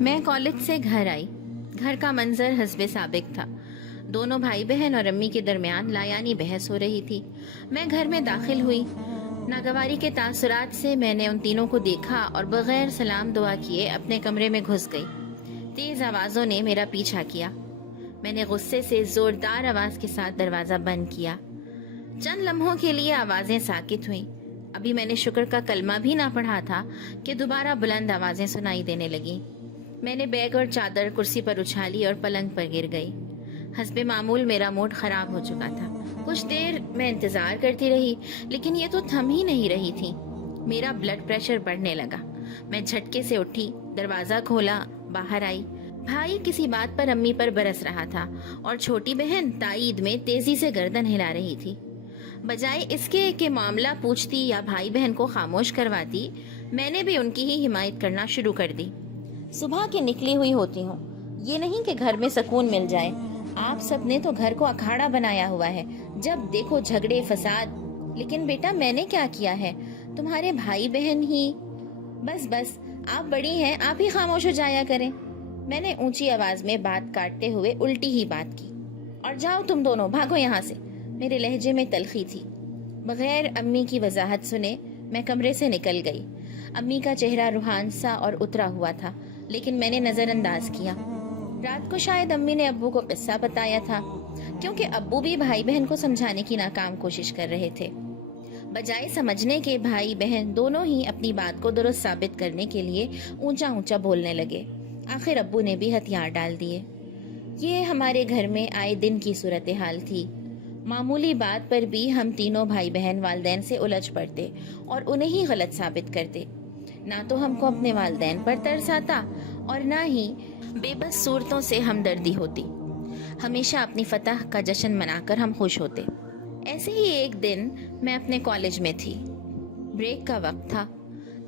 میں کالج سے گھر آئی۔ گھر کا منظر حسب سابق تھا۔ دونوں بھائی بہن اور امی کے درمیان لایانی بحث ہو رہی تھی۔ میں گھر میں داخل ہوئی۔ ناگواری کے تاثرات سے میں نے ان تینوں کو دیکھا اور بغیر سلام دعا کیے اپنے کمرے میں گھس گئی۔ تیز آوازوں نے میرا پیچھا کیا۔ میں نے غصے سے زوردار آواز کے ساتھ دروازہ بند کیا۔ چند لمحوں کے لیے آوازیں ساکت ہوئیں۔ ابھی میں نے شکر کا کلمہ بھی نہ پڑھا تھا کہ دوبارہ بلند آوازیں سنائی دینے لگیں۔ میں نے بیگ اور چادر کرسی پر اچھالی اور پلنگ پر گر گئی۔ حسب معمول میرا موڈ خراب ہو چکا تھا۔ کچھ دیر میں انتظار کرتی رہی، لیکن یہ تو تھم ہی نہیں رہی تھی۔ میرا بلڈ پریشر بڑھنے لگا۔ میں جھٹکے سے اٹھی، دروازہ کھولا، باہر آئی۔ بھائی کسی بات پر امی پر برس رہا تھا اور چھوٹی بہن تائید میں تیزی سے گردن ہلا رہی تھی۔ بجائے اس کے کہ معاملہ پوچھتی یا بھائی بہن کو خاموش کرواتی، میں نے بھی ان کی ہی حمایت کرنا شروع کر دی۔ صبح کی نکلی ہوئی ہوتی ہوں، یہ نہیں کہ گھر میں سکون مل جائے۔ آپ سب نے تو گھر کو اکھاڑا بنایا ہوا ہے، جب دیکھو جھگڑے فساد۔ لیکن بیٹا میں نے کیا کیا ہے؟ تمہارے بھائی بہن ہی۔ بس آپ بڑی ہیں، آپ ہی خاموش ہو جایا کریں۔ میں نے اونچی آواز میں بات کاٹتے ہوئے الٹی ہی بات کی۔ اور جاؤ تم دونوں، بھاگو یہاں سے۔ میرے لہجے میں تلخی تھی۔ بغیر امی کی وضاحت سنے میں کمرے سے نکل گئی۔ امی کا چہرہ روحان سا اور اترا ہوا تھا، لیکن میں نے نظر انداز کیا۔ رات کو شاید امی نے ابو کو قصہ بتایا تھا، کیونکہ ابو بھی بھائی بہن کو سمجھانے کی ناکام کوشش کر رہے تھے۔ بجائے سمجھنے کے بھائی بہن دونوں ہی اپنی بات کو درست ثابت کرنے کے لیے اونچا اونچا بولنے لگے۔ آخر ابو نے بھی ہتھیار ڈال دیے۔ یہ ہمارے گھر میں آئے دن کی صورتحال تھی۔ معمولی بات پر بھی ہم تینوں بھائی بہن والدین سے الجھ پڑتے اور انہیں ہی غلط ثابت کرتے۔ نہ تو ہم کو اپنے والدین پر ترس آتا اور نہ ہی بے بس صورتوں سے ہمدردی ہوتی۔ ہمیشہ اپنی فتح کا جشن منا کر ہم خوش ہوتے۔ ایسے ہی ایک دن میں اپنے کالج میں تھی۔ بریک کا وقت تھا۔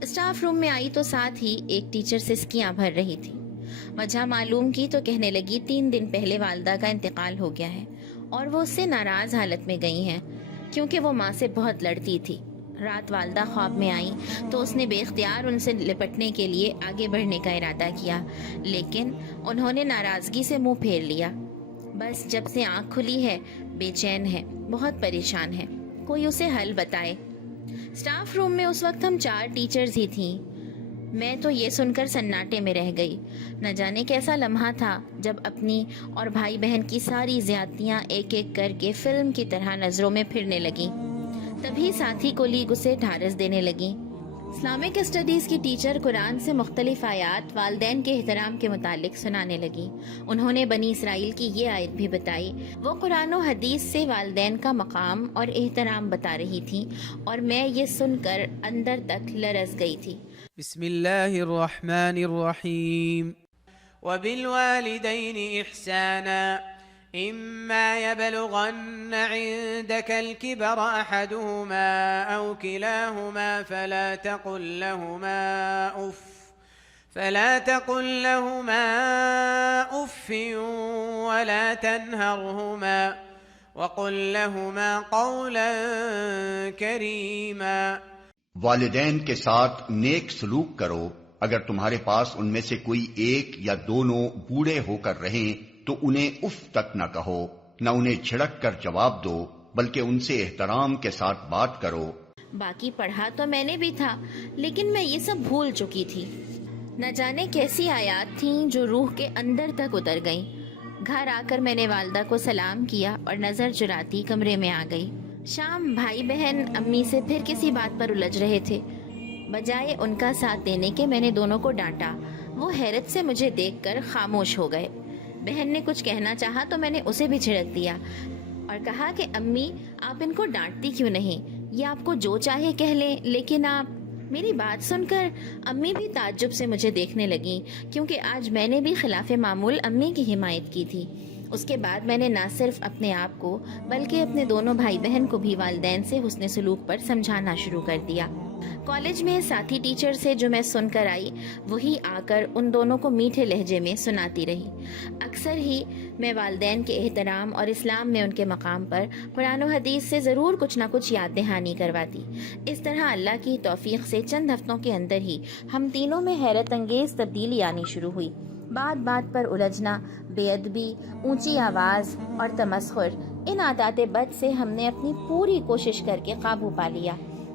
اسٹاف روم میں آئی تو ساتھ ہی ایک ٹیچر سسکیاں بھر رہی تھی۔ وجہ معلوم کی تو کہنے لگی 3 دن پہلے والدہ کا انتقال ہو گیا ہے اور وہ اس سے ناراض حالت میں گئی ہیں، کیونکہ وہ ماں سے بہت لڑتی تھی۔ رات والدہ خواب میں آئیں تو اس نے بے اختیار ان سے لپٹنے کے لیے آگے بڑھنے کا ارادہ کیا، لیکن انہوں نے ناراضگی سے منہ پھیر لیا۔ بس جب سے آنکھ کھلی ہے بے چین ہے، بہت پریشان ہے، کوئی اسے حل بتائے۔ اسٹاف روم میں اس وقت ہم 4 ٹیچرز ہی تھیں۔ میں تو یہ سن کر سناٹے میں رہ گئی۔ نہ جانے کیسا لمحہ تھا جب اپنی اور بھائی بہن کی ساری زیادتیاں ایک ایک کر کے فلم کی طرح نظروں میں پھرنے لگیں۔ تبھی ساتھی کو لی گسے ڈھارس دینے لگیں۔ اسلامک اسٹڈیز کی ٹیچر قرآن سے مختلف آیات والدین کے احترام کے متعلق سنانے لگیں۔ انہوں نے بنی اسرائیل کی یہ آیت بھی بتائی۔ وہ قرآن و حدیث سے والدین کا مقام اور احترام بتا رہی تھیں اور میں یہ سن کر اندر تک لرز گئی تھی۔ بسم اللہ الرحمن الرحیم وبالوالدین احسانا إما يبلغن عندك الكبر أحدهما أو كلاهما فلا تقل لهما أف ولا تنهرهما وقل لهما قولا كريما۔ والدین کے ساتھ نیک سلوک کرو۔ اگر تمہارے پاس ان میں سے کوئی ایک یا دونوں بوڑھے ہو کر رہیں تو انہیں اف تک نہ کہو، نہ انہیں جھڑک کر جواب دو، بلکہ ان سے احترام کے ساتھ بات کرو۔ باقی پڑھا تو میں نے بھی تھا، لیکن میں یہ سب بھول چکی تھی۔ نہ جانے کیسی آیات تھیں جو روح کے اندر تک اتر گئیں۔ گھر آ کر میں نے والدہ کو سلام کیا اور نظر چراتی کمرے میں آ گئی۔ شام بھائی بہن امی سے پھر کسی بات پر الجھ رہے تھے۔ بجائے ان کا ساتھ دینے کے میں نے دونوں کو ڈانٹا۔ وہ حیرت سے مجھے دیکھ کر خاموش ہو گئے۔ بہن نے کچھ کہنا چاہا تو میں نے اسے بھی جھڑک دیا اور کہا کہ امی آپ ان کو ڈانٹتی کیوں نہیں؟ یہ آپ کو جو چاہے کہہ لیں، لیکن آپ… میری بات سن کر امی بھی تعجب سے مجھے دیکھنے لگیں، کیونکہ آج میں نے بھی خلاف معمول امی کی حمایت کی تھی۔ اس کے بعد میں نے نہ صرف اپنے آپ کو بلکہ اپنے دونوں بھائی بہن کو بھی والدین سے حسن سلوک پر سمجھانا شروع کر دیا۔ کالج میں ساتھی ٹیچر سے جو میں سن کر آئی وہی آ کر ان دونوں کو میٹھے لہجے میں سناتی رہی۔ اکثر ہی میں والدین کے احترام اور اسلام میں ان کے مقام پر قرآن و حدیث سے ضرور کچھ نہ کچھ یاد دہانی کرواتی۔ اس طرح اللہ کی توفیق سے چند ہفتوں کے اندر ہی ہم تینوں میں حیرت انگیز تبدیلی آنی شروع ہوئی۔ بات بات پر الجھنا، بے ادبی، اونچی آواز اور تمسخر، ان عادات بد سے ہم نے اپنی پوری کوشش کر کے قابو پا لیا۔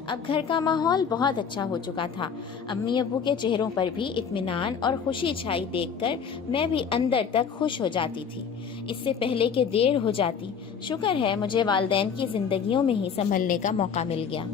اب گھر کا ماحول بہت اچھا ہو چکا تھا۔ امی ابو کے چہروں پر بھی اطمینان اور خوشی چھائی دیکھ کر میں بھی اندر تک خوش ہو جاتی تھی۔ اس سے پہلے کہ دیر ہو جاتی، شکر ہے مجھے والدین کی زندگیوں میں ہی سنبھلنے کا موقع مل گیا۔